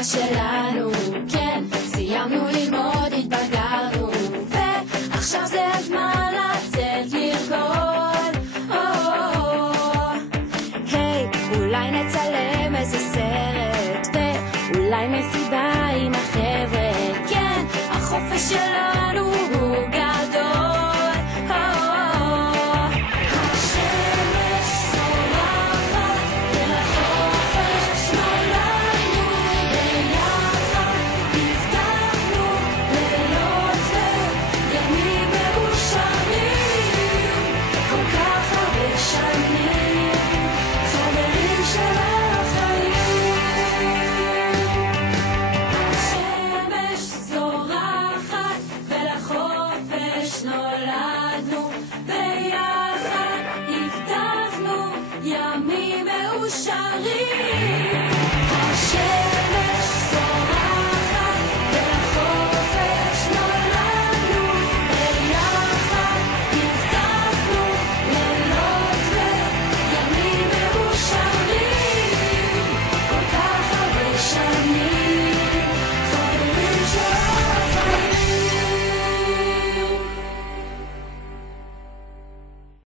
הלילה שלנו, כן, סיימנו ללמוד, התבגרנו, ועכשיו זה הזמן לצאת לרקוד. היי, אולי נצלם איזה סרט, ואולי מסיבה